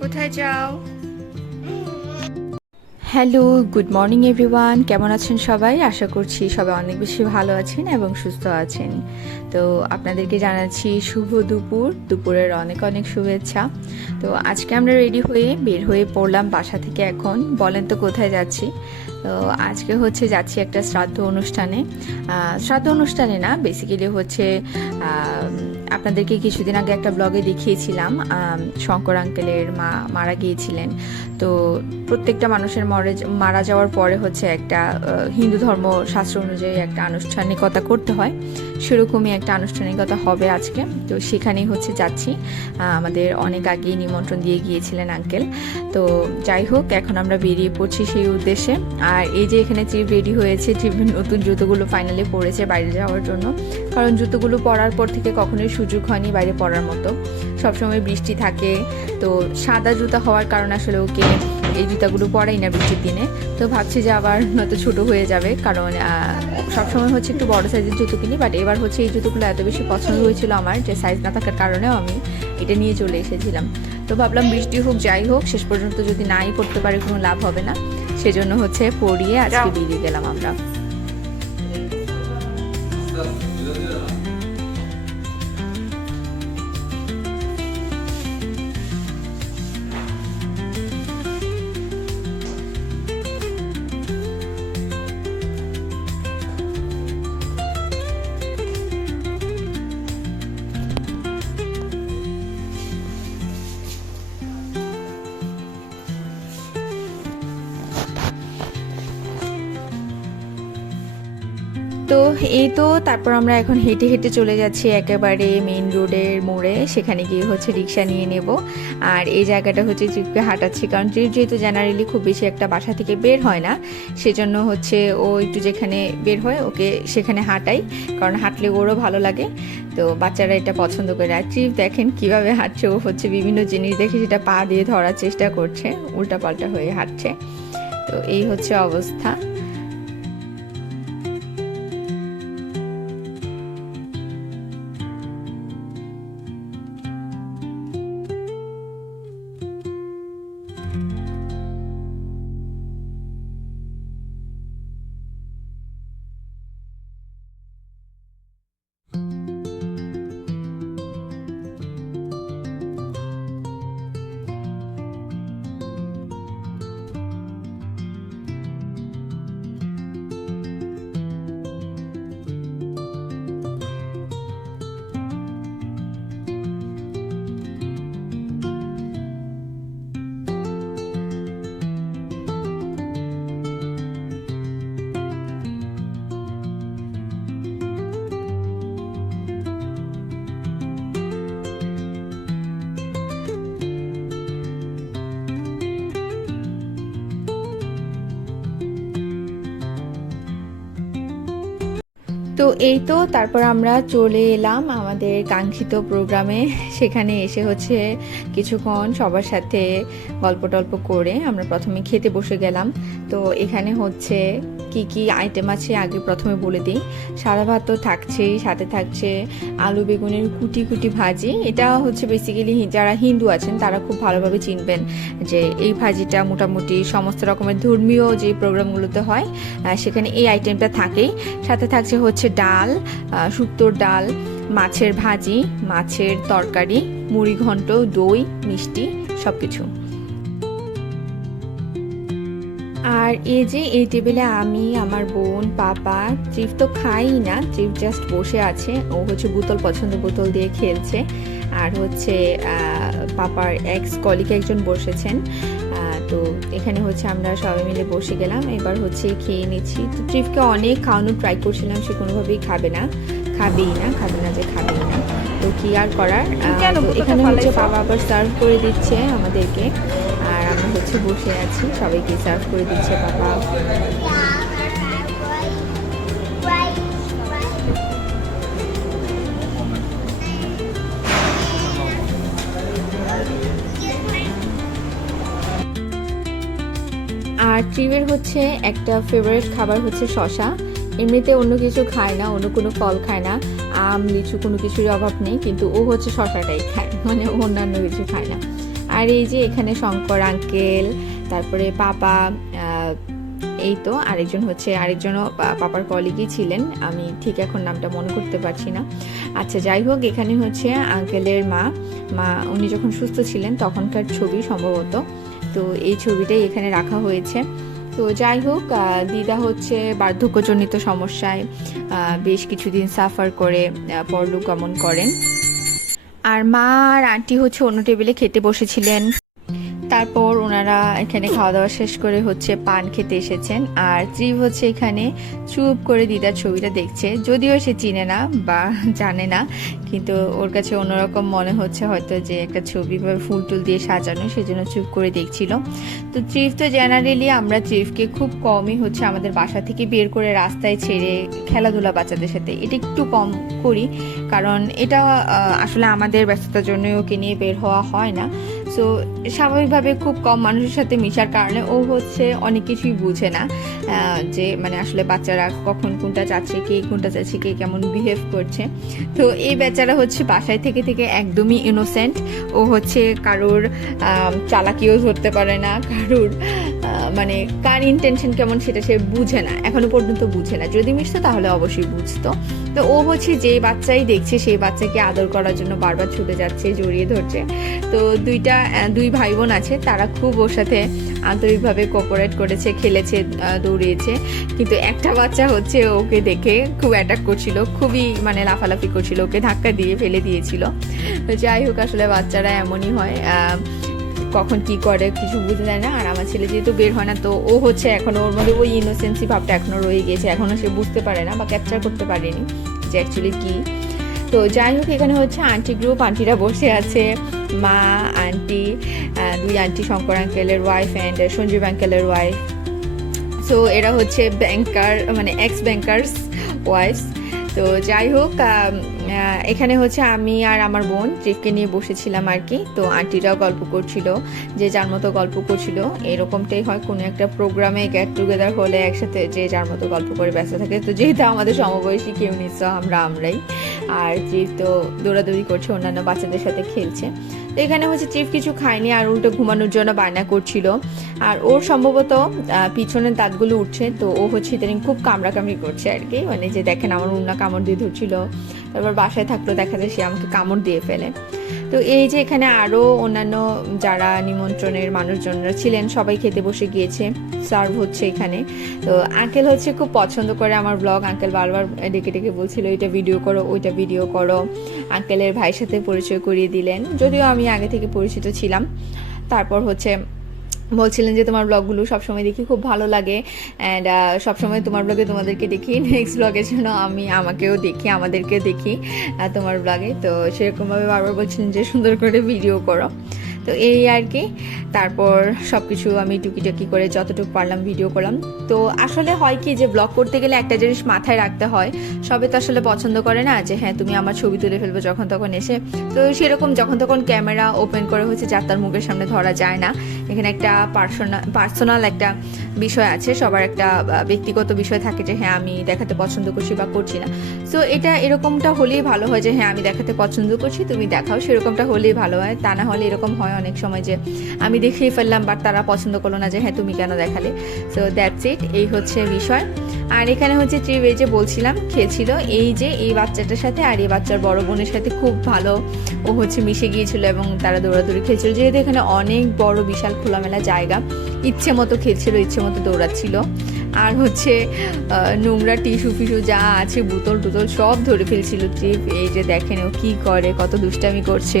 কোথায় যাও? Hello good morning everyone কেমন আছেন সবাই? আশা করছি সবাই অনেক বেশি ভালো আছেন এবং সুস্থ আছেন। তো আপনাদেরকে জানাচ্ছি শুভ দুপুর। দুপুরের অনেক অনেক শুভেচ্ছা। তো আজকে আমরা রেডি হয়ে বের হয়ে পড়লাম বাসা থেকে এখন। বলেন তো কোথায় যাচ্ছি? তো আজকে হচ্ছে যাচ্ছি একটা শ্রাদ্ধ অনুষ্ঠানে। শ্রাদ্ধ অনুষ্ঠানে না বেসিক্যালি হচ্ছে আপনাদেরকে কিছুদিন আগে একটা ব্লগে দেখিয়েছিলাম শঙ্কর আঙ্কেলের মা মারা গিয়েছিলেন। তো প্রত্যেকটা মানুষের মরে মারা যাওয়ার পরে হচ্ছে একটা হিন্দু ধর্ম শাস্ত্র অনুযায়ী একটা আনুষ্ঠানিকতা করতে হয়। সেরকমই একটা আনুষ্ঠানিকতা হবে আজকে। তো সেখানেই হচ্ছে যাচ্ছি। আমাদের অনেক আগেই নিমন্ত্রণ দিয়ে গিয়েছিলেন আঙ্কেল। তো যাই হোক, এখন আমরা বেরিয়ে পড়ছি সেই উদ্দেশ্যে। আর এই যে এখানে ট্রিপ রেডি হয়েছে ট্রিপের নতুন জুতোগুলো ফাইনালি পড়েছে বাইরে যাওয়ার জন্য। কারণ জুতোগুলো পরার পর থেকে কখনোই সুযোগ হয়নি বাইরে পরার মতো। সবসময় বৃষ্টি থাকে তো সাদা জুতা হওয়ার কারণে আসলে ওকে এই জুতাগুলো পরাই না বৃষ্টির দিনে। তো ভাবছি যে আবার নয়তো ছোটো হয়ে যাবে কারণ সবসময় হচ্ছে একটু বড় সাইজের জুতো কিনি বাট এবার হচ্ছে এই জুতোগুলো এত বেশি পছন্দ হয়েছিল আমার যে সাইজ না থাকার কারণেও আমি এটা নিয়ে চলে এসেছিলাম। তো ভাবলাম বৃষ্টি হোক যাই হোক শেষ পর্যন্ত যদি নাই পড়তে পারে কোনো লাভ হবে না। সেজন্য হচ্ছে পড়িয়ে আজকে বেরিয়ে গেলাম আমরা। তো এই তো তারপর আমরা এখন হেঁটে হেঁটে চলে যাচ্ছি একেবারে মেইন রোডের মোড়ে। সেখানে গিয়ে হচ্ছে রিক্সা নিয়ে নেব। আর এই জায়গাটা হচ্ছে ট্রিপকে হাঁটাচ্ছি। কারণ ট্রিপ যেহেতু জেনারেলি খুব বেশি একটা বাসা থেকে বের হয় না, সেজন্য হচ্ছে ও একটু যেখানে বের হয়, ওকে সেখানে হাঁটাই। কারণ হাঁটলে ওরও ভালো লাগে। তো বাচ্চারা এটা পছন্দ করে। আর ট্রিপ দেখেন কীভাবে হাঁটছে। ও হচ্ছে বিভিন্ন জিনিস দেখে সেটা পা দিয়ে ধরার চেষ্টা করছে। উল্টাপাল্টা হয়ে হাঁটছে। তো এই হচ্ছে অবস্থা। তো এই তো তারপর আমরা চলে এলাম আমাদের কাঙ্ক্ষিত প্রোগ্রামে। সেখানে এসে হচ্ছে কিছুক্ষণ সবার সাথে গল্প টল্প করে আমরা প্রথমে খেতে বসে গেলাম। তো এখানে হচ্ছে কি কি আইটেম আছে আগে প্রথমে বলে দিই। সাদা ভাত তো থাকছেই, সাথে থাকছে আলু বেগুনের কুটি কুটি ভাজি। এটা হচ্ছে বেসিক্যালি যারা হিন্দু আছেন, তারা খুব ভালোভাবে চিনবেন যে এই ভাজিটা মোটামুটি সমস্ত রকমের ধর্মীয় যে প্রোগ্রামগুলোতে হয় সেখানে এই আইটেমটা থাকেই। সাথে থাকছে হচ্ছে ডাল শুক্তোর ডাল, মাছের ভাজি, মাছের তরকারি মুড়ি ঘন্ট দই, মিষ্টি সব কিছু আর এই যে এই টেবিলে আমি আমার বোন পাপা চিফ তো খাই না চিফ জাস্ট বসে আছে। ও হচ্ছে বোতল পছন্দ বোতল দিয়ে খেলছে। আর হচ্ছে পাপার এক্স কলিক একজন বসেছেন। তো এখানে হচ্ছে আমরা সবাই মিলে বসে গেলাম। এবার হচ্ছে খেয়ে নিচ্ছি। তো ট্রিপকে অনেক খাওয়ানো ট্রাই করছিলাম সে কোনোভাবেই খাবে না খাবেই না খাবে না যে খাবেই না। তো কি আর করার? এখানে হচ্ছে? বাবা আবার সার্ভ করে দিচ্ছে আমাদেরকে। হচ্ছে, বসে আছি। সবাইকে সার্ভ করে দিচ্ছে বাবা। আর ট্রিমের হচ্ছে একটা ফেভারিট খাবার হচ্ছে শশা এমনিতে অন্য কিছু খায় না, অন্য কোনো ফল খায় না। আম, লিচু কোনো কিছুর অভাব নেই, কিন্তু ও হচ্ছে শশাটাই খায়। মানে অন্যান্য কিছু খায় না। আর এই যে এখানে শঙ্কর আঙ্কেল তারপরে পাপা এই তো আরেকজন হচ্ছে, আরেকজনও পাপার কলিগই ছিলেন। আমি ঠিক এখন নামটা মনে করতে পারছি না। আচ্ছা যাই হোক, এখানে হচ্ছে আঙ্কেলের মা। মা, উনি যখন সুস্থ ছিলেন, তখনকার ছবি সম্ভবত। তো এই ছবিটাই এখানে রাখা হয়েছে। তো যাই হোক দিদা হচ্ছে বার্ধক্যজনিত সমস্যায় বেশ কিছুদিন সাফার করে পরলোক গমন করেন। আর মা আর আন্টি হচ্ছে অন্য টেবিলে খেতে বসেছিলেন। তারপর ওনারা এখানে খাওয়া দাওয়া শেষ করে হচ্ছে পান খেতে এসেছেন। আর ত্রিভ হচ্ছে এখানে চুপ করে দিদার ছবিটা দেখছে। যদিও সে চিনে না বা জানে না, কিন্তু ওর কাছে অন্যরকম মনে হচ্ছে হয়তো যে একটা ছবি বা ফুল টুল দিয়ে সাজানো, সেজন্য চুপ করে দেখছিল। তো ত্রিভ তো জেনারেলি আমরা ত্রিভকে খুব কমই হচ্ছে আমাদের বাসা থেকে বের করে রাস্তায় ছেড়ে খেলাধুলা বাচ্চাদের সাথে। এটা একটু কম করি, কারণ এটা আসলে আমাদের ব্যস্ততার জন্য ওকে নিয়ে বের হওয়া হয় না। সো স্বাভাবিকভাবে খুব কম মানুষের সাথে মিশার কারণে ও হচ্ছে অনেক কিছুই বুঝে না যে মানে আসলে বাচ্চারা কখন কোনটা চাচ্ছে, কে কোনটা চাচ্ছে, কে কেমন বিহেভ করছে। তো এই বেচারা হচ্ছে বাসায় থেকে থেকে একদমই ইনোসেন্ট ও হচ্ছে কারোর চালাকিও ধরতে পারে না, কারোর মানে কার ইন্টেনশন কেমন সেটা সে বুঝে না, এখনও পর্যন্ত বুঝে না। যদি মিশতো তাহলে অবশ্যই বুঝতো। তো ও হচ্ছে যেই বাচ্চাই দেখছে, সেই বাচ্চাকে আদর করার জন্য বারবার ছুটে যাচ্ছে, জড়িয়ে ধরছে। তো দুইটা দুই ভাই বোন আছে, তারা খুব ওর সাথে আন্তরিকভাবে কোঅপারেট করেছে, খেলেছে দৌড়িয়েছে। কিন্তু একটা বাচ্চা হচ্ছে ওকে দেখে খুব অ্যাটাক করছিল, খুবই মানে লাফালাফি করছিল, ওকে ধাক্কা দিয়ে ফেলে দিয়েছিল। তো যাই হোক, আসলে বাচ্চারা এমনই হয় কখন কি করে, কিছু বুঝে যায় না। আর আমার ছেলে যেহেতু বের হয় না, তো ও হচ্ছে এখনও ওর মধ্যে ওই ইনোসেন্সি ভাবটা এখনও রয়ে গেছে এখনও সে বুঝতে পারে না বা ক্যাপচার করতে পারেনি যে অ্যাকচুয়ালি কী। তো যাই হোক, এখানে হচ্ছে আন্টি গ্রুপ আন্টিরা বসে আছে। মা আন্টি দুই আন্টি শঙ্কর আঙ্কেলের ওয়াইফ অ্যান্ড সঞ্জীব আঙ্কেলের ওয়াইফ সো এরা হচ্ছে ব্যাংকার মানে এক্স ব্যাংকার্স ওয়াইফস তো যাই হোক এখানে হচ্ছে আমি আর আমার বোন ট্রিপকে নিয়ে বসেছিলাম আর কি। তো আন্টিরাও গল্প করছিল, যে যার মতো গল্প করছিল। এরকমটাই হয়, কোনো একটা প্রোগ্রামে গেট টুগেদার হলে একসাথে যে যার মতো গল্প করে ব্যস্ত থাকে। তো যেহেতু আমাদের সমবয়সী, কেউ নিশ্চয় আমরা আমরাই। আর চিফ তো দৌড়াদৌড়ি করছে, অন্যান্য বাচ্চাদের সাথে খেলছে। তো এখানে হচ্ছে চিফ কিছু খায়নি, আর উল্টো ঘুমানোর জন্য বায়না করছিল। আর ওর সম্ভবত পিছনের দাঁতগুলো উঠছে, তো ও হচ্ছে ইদানিং খুব কামড়াকামড়ি করছে আর কি। মানে যে দেখেন আমার উন্না কামড় দিয়ে ধরছিল। তারপর বাসায় থাকল দেখা যায় সে আমাকে কামড় দিয়ে ফেলে। তো এই যে এখানে আরও অন্যান্য যারা নিমন্ত্রণের মানুষজনরা ছিলেন, সবাই খেতে বসে গিয়েছে, সার্ভ হচ্ছে এখানে। তো আঙ্কেল হচ্ছে খুব পছন্দ করে আমার ব্লগ। আঙ্কেল বারবার ডেকে ডেকে বলছিল, এটা ভিডিও করো, ওইটা ভিডিও করো। আঙ্কেলের ভাইয়ের সাথে পরিচয় করিয়ে দিলেন। যদিও আমি আগে থেকে পরিচিত ছিলাম। তারপর হচ্ছে বলছিলেন যে তোমার ব্লগগুলো সবসময় দেখি, খুব ভালো লাগে। অ্যান্ড সবসময় তোমার ব্লগে তোমাদেরকে দেখি। নেক্সট ব্লগের জন্য আমি আমাকেও দেখি আমাদেরকে দেখি তোমার ব্লগে তো সেরকমভাবে বারবার বলছিলেন যে সুন্দর করে ভিডিও করো। তো এই আর কি তারপর সব কিছু আমি টুকিটাকি করে যতটুকু পারলাম ভিডিও করলাম। তো আসলে হয় কি যে ব্লগ করতে গেলে একটা জিনিস মাথায় রাখতে হয়। সবে তো আসলে পছন্দ করে না যে হ্যাঁ তুমি আমার ছবি তুলে ফেলব যখন তখন এসে। তো সেরকম যখন তখন ক্যামেরা ওপেন করে হচ্ছে যার তার মুখের সামনে ধরা যায় না। এখানে একটা পার্সোনাল পার্সোনাল একটা বিষয় আছে। সবার একটা ব্যক্তিগত বিষয় থাকে যে হ্যাঁ আমি দেখাতে পছন্দ করছি বা করছি না। সো এটা এরকমটা হলেই ভালো হয় যে হ্যাঁ আমি দেখাতে পছন্দ করছি, তুমি দেখাও। সেরকমটা হলেই ভালো হয়। তা না হলে এরকম হয় অনেক সময় যে আমি দেখিয়ে ফেললাম বাট তারা পছন্দ করল না যে হ্যাঁ তুমি কেন দেখালে? সো দ্যাটস ইট এই হচ্ছে বিষয়। আর এখানে হচ্ছে এই যে বলছিলাম খেয়েছিল এই যে, এই বাচ্চাটার সাথে আর এই বাচ্চার বড় বোনের সাথে খুব ভালো ও হচ্ছে মিশে গিয়েছিল এবং তারা দৌড়াদৌড়ি খেলছিল। যেহেতু এখানে অনেক বড়, বিশাল, খোলামেলা জায়গা, ইচ্ছে মতো খেলছিল, ইচ্ছে মতো দৌড়াচ্ছিল। আর হচ্ছে নোংরা টিস্যু ফিস্যু যা আছে বোতল টুতল সব ধরে ফেলছিল। ট্রিপ এই যে দেখেন ও কী করে, কত দুষ্টামি করছে।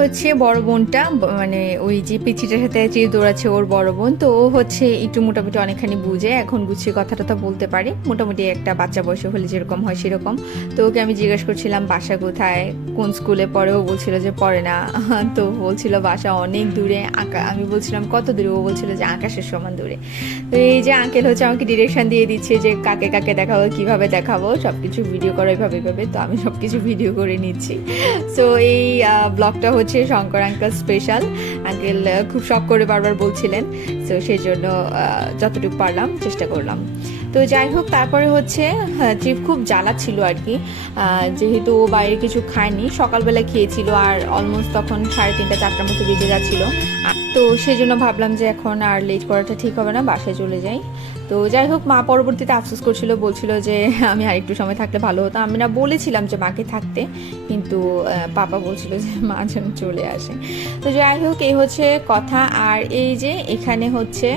হচ্ছে বড় বোনটা মানে ওই যে পিচিটার সাথে যে দৌড়াচ্ছে ওর বড় বোন, তো ও হচ্ছে একটু মোটামুটি অনেকখানি বুঝে, এখন গুছিয়ে কথা টথা বলতে পারে। মোটামুটি একটা বাচ্চা বয়সে হলে যেরকম হয় সেরকম। তো ওকে আমি জিজ্ঞেস করছিলাম, বাসা কোথায়? কোন স্কুলে পড়ে? ও বলছিল যে, পড়ে না। তো বলছিল, বাসা অনেক দূরে, আঁকা আমি বলছিলাম, কত দূরে? ও বলছিল যে, আকাশের সমান দূরে। তো এই যে আঙ্কেল হচ্ছে আমাকে ডিরেকশন দিয়ে দিচ্ছে যে, কাকে কাকে দেখাবো, কীভাবে দেখাবো সব কিছু ভিডিও করো এভাবে এভাবে তো আমি সব কিছু ভিডিও করে নিচ্ছি। সো এই ব্লগটা হচ্ছে শঙ্কর আঙ্কেল স্পেশাল আঙ্কেল খুব শখ করে বারবার বলছিলেন। তো সেই জন্য যতটুকু পারলাম চেষ্টা করলাম। তো যাই হোক, তারপরে হচ্ছে চিফ খুব জ্বালা ছিল আর কি। যেহেতু ও বাইরে কিছু খায়নি, সকালবেলা খেয়েছিল আর অলমোস্ট তখন সাড়ে তিনটা, চারটার মতো বেজে যাচ্ছিল। তো সেই জন্য ভাবলাম যে এখন আর লেট করাটা ঠিক হবে না, বাসায় চলে যাই। তো যাই হোক, মা পরবর্তীতে আফসোস করছিল, বলছিল যে আমি আর একটু সময় থাকলে ভালো হতো। আমি না বলেছিলাম যে মাকে থাকতে, কিন্তু পাপা বলছিল যে মা যেন চলে আসে। তো যাই হোক, এই হচ্ছে কথা। আর এই যে এখানে হচ্ছে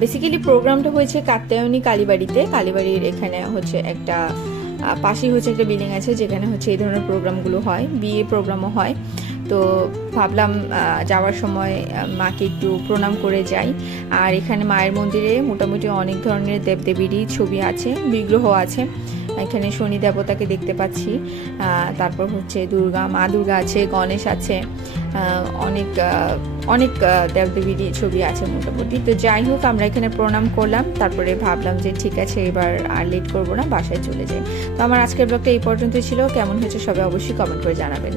বেসিক্যালি প্রোগ্রামটা হয়েছে কাত্যায়নী কালীবাড়িতে। কালীবাড়ির এখানে হচ্ছে একটা পাশেই হচ্ছে একটা বিল্ডিং আছে, যেখানে হচ্ছে এই ধরনের প্রোগ্রামগুলো হয় বিয়ে প্রোগ্রামও হয়। তো ভাবলাম যাওয়ার সময় মাকে একটু প্রণাম করে যাই। আর এখানে মায়ের মন্দিরে মোটামুটি অনেক ধরনের দেবদেবীরই ছবি আছে বিগ্রহ আছে। এখানে শনি দেবতাকে দেখতে পাচ্ছি। তারপর হচ্ছে দুর্গা মা দুর্গা আছে গণেশ আছে। অনেক অনেক আহ, দেবদেবীরই ছবি আছে মোটামুটি। তো যাই হোক আমরা এখানে প্রণাম করলাম। তারপরে ভাবলাম যে ঠিক আছে এবার আর লেট করব না বাসায় চলে যাই। তো আমার আজকের ব্লগটা এই পর্যন্তই ছিল। কেমন হয়েছে সবাই অবশ্যই কমেন্ট করে জানাবেন।